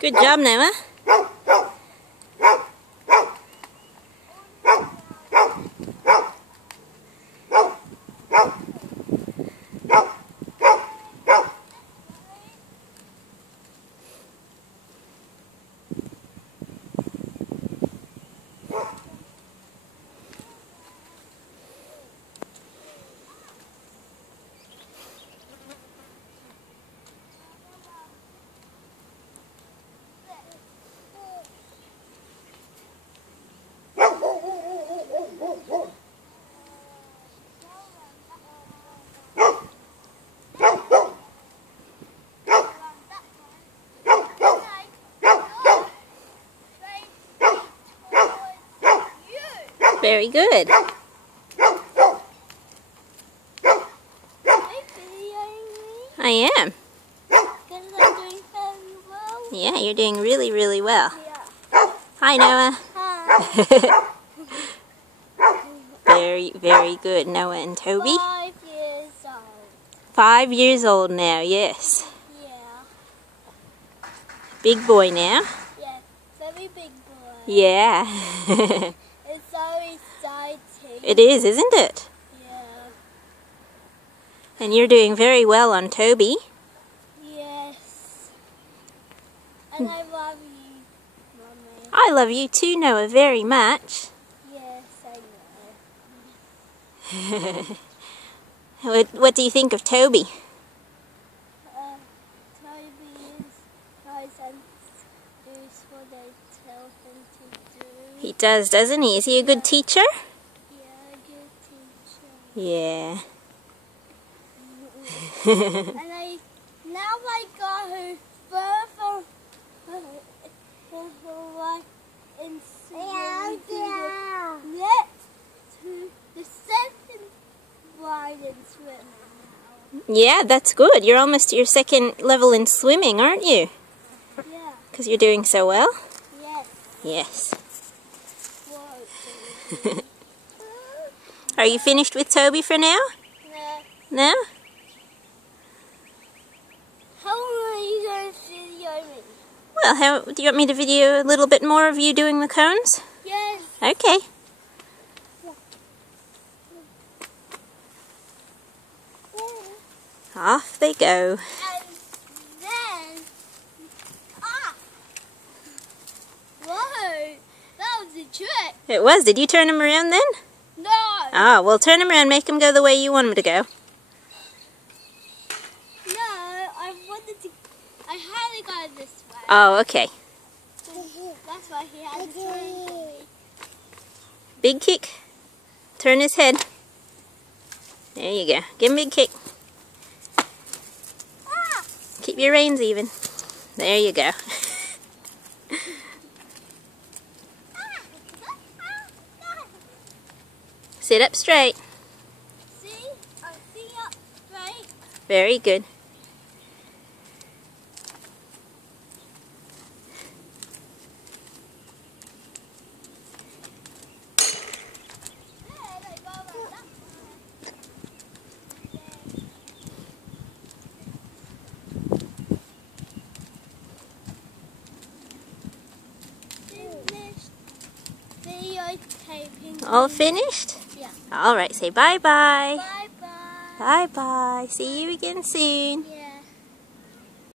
Good job, Noah. Very good. I am. Yeah, you're doing really, really well. Hi, Noah. Hi. Very, very good, Noah and Toby. 5 years old. 5 years old now, yes. Yeah. Big boy now. Yeah, very big boy. Yeah. It's so exciting. It is, isn't it? Yeah. And you're doing very well on Toby. Yes. And I love you, Mommy. I love you too, Noah, very much. Yes, I know. What do you think of Toby? Toby is nice and does what I tell him to do. He does, doesn't he? Is he a good teacher? Yeah, good teacher. Yeah. And now I got her further like in to the second ride in swimming now. Yeah, that's good. You're almost to your second level in swimming, aren't you? Yeah. Because you're doing so well? Yes. Yes. Whoa. Are you finished with Toby for now? No. No? How long are you going to video me? Well, do you want me to video a little bit more of you doing the cones? Yes. Okay. Off they go. And then, whoa, that was a trick. It was. Did you turn him around then? No. Ah, well, turn him around. Make him go the way you want him to go. No, I had to go this way. Oh, okay. That's why he had to turn to me. Big kick. Turn his head. There you go. Give him a big kick. Keep your reins even. There you go. Sit up straight. See? I'm sitting up straight. Very good. Videotaping. All finished? Yeah. Alright, say bye-bye. Bye-bye. Bye-bye. See you again soon. Yeah.